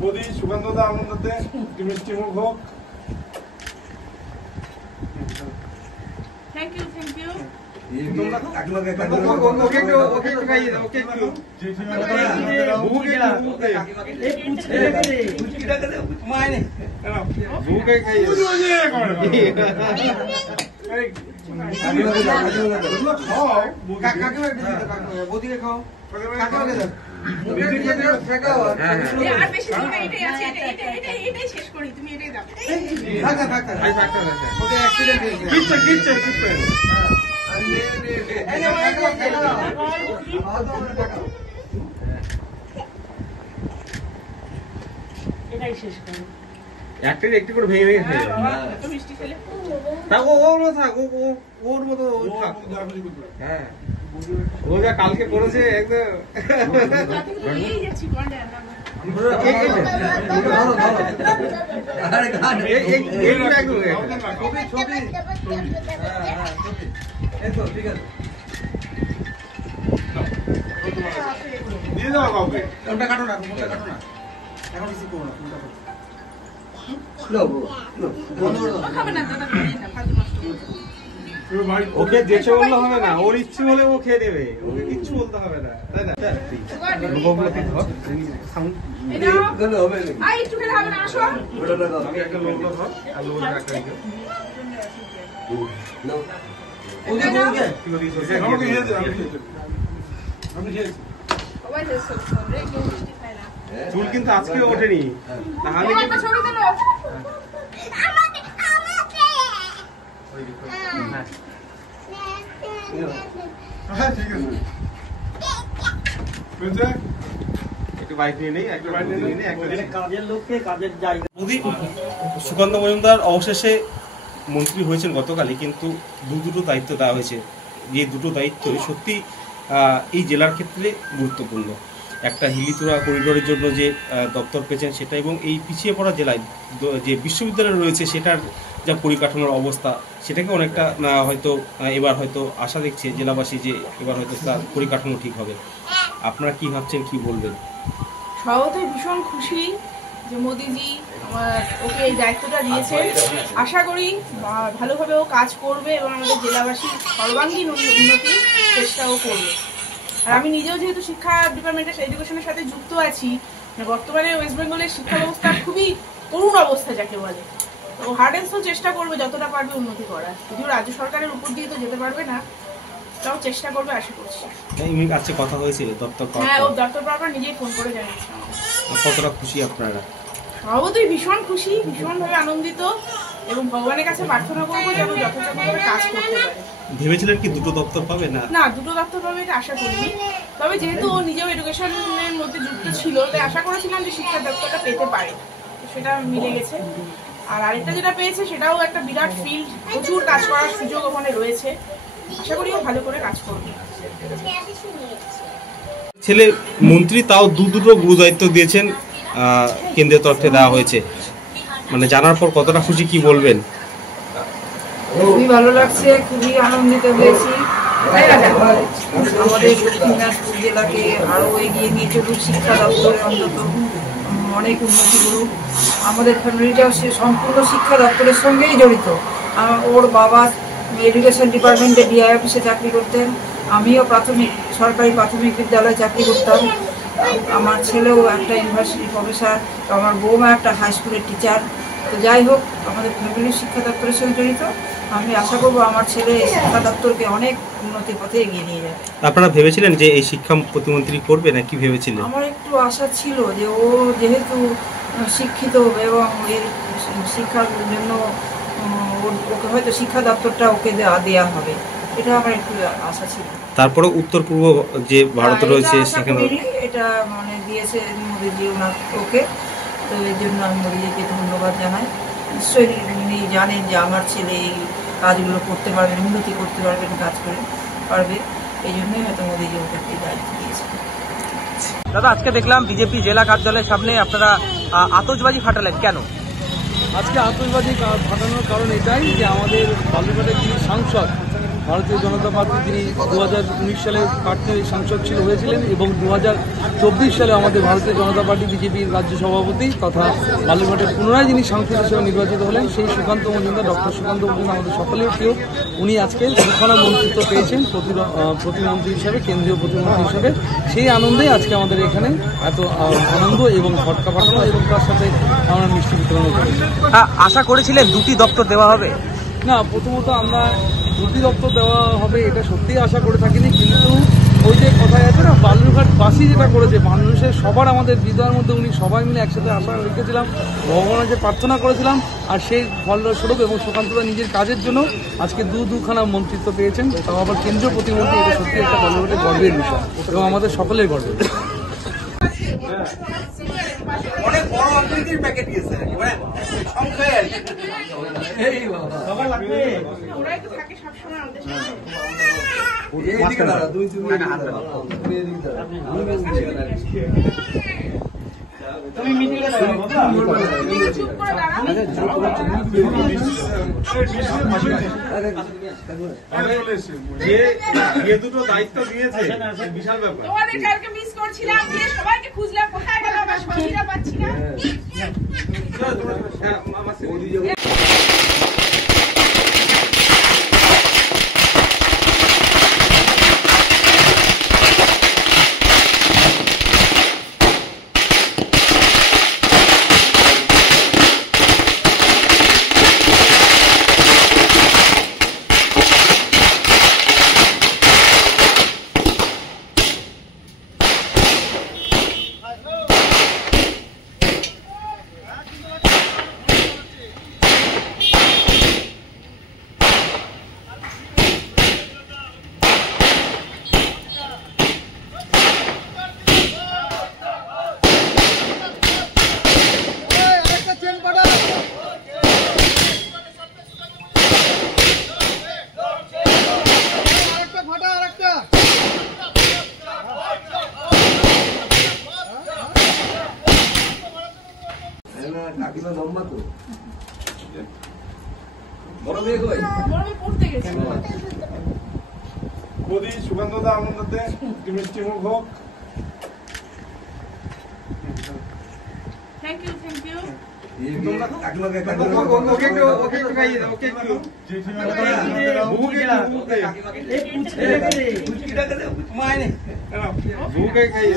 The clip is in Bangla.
মোদি সুগন্ধদা আনন্দতে মিষ্টি মুখ হোক। Thank you thank you. একটু করে ভেঙে ভেঙে থাক, ওর থাক, ওর মতো থাক। হ্যাঁ, ও যা কালকে করেছে একদম। দিয়ে দাও কাউকে। কোনটা কাটো না, কোনটা কাটো না, এখন কিছু করো না, কোনটা কাটো। ওকে যেচে বললে হবে না, ওর ইচ্ছে হলে ও খেয়ে দেবে, ওকে কিচ্ছু বলতে হবে না, তাই না? চুল কিন্তু আজকে ওঠেনি, তাহলে সুকান্ত মজুমদার অবশেষে মন্ত্রী হয়েছেন গতকালই, কিন্তু দুটো দায়িত্ব দেওয়া হয়েছে। যে দুটো দায়িত্ব সত্যি এই জেলার ক্ষেত্রে গুরুত্বপূর্ণ। একটা হিলিতুরা করিডোরের জন্য যে দপ্তর পেয়েছেন সেটা, এবং এই পিছিয়ে পড়া জেলায় যে বিশ্ববিদ্যালয় রয়েছে সেটার যা পরিকাঠামোর অবস্থা, সেটাকে অনেকটা হয়তো এবার হয়তো আশা দেখছে জেলাবাসী যে এবার হয়তো তার পরিকাঠামো ঠিক হবে। আপনারা কি ভাবছেন, কি বলবেন? স্বভাবতই ভীষণ খুশি যে মোদিজি ওকে এই দায়িত্বটা দিয়েছেন। আশা করি ভালোভাবে ও কাজ করবে এবং আমাদের জেলাবাসীর সর্বাঙ্গীন উন্নতির চেষ্টাও করবে। আর আমি নিজেও যেহেতু শিক্ষা ডিপার্টমেন্টের এডুকেশনের সাথে যুক্ত আছি, বর্তমানে ওয়েস্ট বেঙ্গলের শিক্ষা ব্যবস্থা খুবই করুণ অবস্থা যাকে বলে, তো হার্ড অ্যান্ড সোল চেষ্টা করবে যতটা পারবে উন্নতি করার। যদিও রাজ্য সরকারের উপর দিয়ে তো যেতে পারবে না, তাও চেষ্টা করবে আশা করছি। আজকে কথা হয়েছে দপ্তর? হ্যাঁ, ও দপ্তর পাওয়ার নিজেই ফোন করে জানিয়েছে। কতটা খুশি আপনারা? স্বভাবতই ভীষণ খুশি, ভীষণভাবে আনন্দিত, এবং ভগবানের কাছে প্রার্থনা করবো যেন যথাযথভাবে কাজ করতে পারে। ভেবেছিলেন কি দুটো দপ্তর পাবে? না, দুটো দপ্তর পাবে এটা আশা করিনি। তবে যেহেতু ও নিজেও এডুকেশনের মধ্যে যুক্ত ছিল, তাই আশা করেছিলাম যে শিক্ষা দপ্তরটা পেতে পারে, সেটা মিলে গেছে। আর আরেকটা যেটা পেয়েছে সেটাও একটা বিরাট ফিল্ড, প্রচুর কাজ করার সুযোগ ওখানে রয়েছে। আশা করি ও ভালো করে কাজ করবে। ছেলে মন্ত্রী, তাও দুটো গুরু দায়িত্ব দিয়েছেন, কেন্দ্রের তরফে দেওয়া হয়েছে, মানে জানার পর কতটা খুশি, কি বলবেন? খুবই ভালো লাগছে, খুবই আনন্দিত হয়েছি। আমাদের দক্ষিণ দিনাজপুর জেলাকে আরো এগিয়ে নিয়ে চলুক, শিক্ষা দপ্তরে অন্তত অনেক উন্নতি করুক। আমাদের ফ্যামিলিটাও সে সম্পূর্ণ শিক্ষা দপ্তরের সঙ্গেই জড়িত। ওর বাবা এডুকেশন ডিপার্টমেন্টে ডিআই অফিসে চাকরি করতেন, আমিও সরকারি প্রাথমিক বিদ্যালয়ে চাকরি করতাম। আমার ছেলেও একটা ইউনিভার্সিটি প্রফেসর, আমার বৌমা একটা হাই স্কুলের টিচার। তো যাই হোক, আমাদের ফ্যামিলি শিক্ষা দপ্তরের সঙ্গে জড়িত। আমি আশা করবো আমার ছেলে শিক্ষা দপ্তরকে অনেক উন্নতির পথে এগিয়ে নিয়ে যাবে। আপনারা ভেবেছিলেন যে এই শিক্ষা প্রতিমন্ত্রী করবে, না কি ভেবেছিলেন? আমার একটু আশা ছিল যে ও যেহেতু শিক্ষিত এবং এর শিক্ষার জন্য ওকে হয়তো শিক্ষা দপ্তরটা ওকে দেওয়া হবে, এটা আমার একটু আশা ছিল। তারপরে উত্তর পূর্ব যে ভারত রয়েছে সেখানে এটা মানে দিয়েছে মোদিজি ওকে, তো এর জন্য আমি মোদিজিকে ধন্যবাদ জানাই। নিশ্চয়ই উনি জানেন যে আমার ছেলে এই কাজগুলো করতে পারবেন, উন্নতি করতে পারবেন, কাজ করে পারবে, এই জন্যই হয়তো মোদিজি ওকে একটি দায়িত্ব দিয়েছে। দাদা, আজকে দেখলাম বিজেপি জেলা কার্যালয়ের সামনে আপনারা আতশবাজি ফাটালেন, কেন? আজকে আতশবাজি ফাটানোর কারণ এটাই যে আমাদের বালুরঘাটের যিনি সাংসদ ভারতীয় জনতা পার্টি তিনি 2019 সালে প্রার্থী সাংসদ হয়েছিলেন এবং 2024 সালে আমাদের ভারতীয় জনতা পার্টি বিজেপির রাজ্য সভাপতি তথা বালুরঘাটের পুনরায় যিনি সাংসদ হিসেবে নির্বাচিত হলেন সেই সুকান্ত মজুমদার, ডক্টর সুকান্ত মজুমদার আমাদের সকলের প্রিয়। উনি আজকে দুখানা মন্ত্রিত্ব পেয়েছেন প্রতিমন্ত্রী হিসাবে, কেন্দ্রীয় প্রতিমন্ত্রী হিসাবে। সেই আনন্দেই আজকে আমাদের এখানে এত আনন্দ এবং ঘটকা পাঠানো এবং তার সাথে আমরা মিষ্টি বিতরণ করি। আশা করেছিলেন দুটি দপ্তর দেওয়া হবে? না, প্রথমত আমরা দুটি দপ্তর দেওয়া হবে এটা সত্যিই আশা করে থাকিনি, কিন্তু ওই যে কথায় আছে না, বালুরঘাটবাসী যেটা করেছে, মানুষের সবার আমাদের হৃদয়ের মধ্যে উনি সবাই মিলে একসাথে আশা রেখেছিলাম, ভগবানের যে প্রার্থনা করেছিলাম, আর সেই ফলস্বরূপ এবং সুকান্তদা নিজের কাজের জন্য আজকে দুখানা মন্ত্রিত্ব পেয়েছেন, তাও আবার কেন্দ্রীয় প্রতিমন্ত্রী। এটা সত্যি একটা বালুরঘাটের গর্বের বিষয় এবং আমাদের সকলের গর্বের। অনেক বড় অর্থনীতির প্যাকেট গেছে সংখ্যায় আর কি। ওরাই তো থাকে সবসময় আমাদের সাথে। তুমি মিটিংয়ে চুপ করে দাঁড়াও। যে দুটো দায়িত্ব দিয়েছে বিশাল ব্যাপার। তোমাদের কালকে মিস করছিলাম, দিয়ে সবাইকে খুঁজলাম, কোথায় গেল আমার সঙ্গীরা পাচ্ছি না। বড় মেয়ে কই? আমি পড়তে গেছি। মোদি সুগন্ধদা আনন্দতে মিষ্টি মুখ হোক। Thank you, thank you. Okay একটু খাইয়ে দাও, ওকে একটু। ভুকে খাইয়ে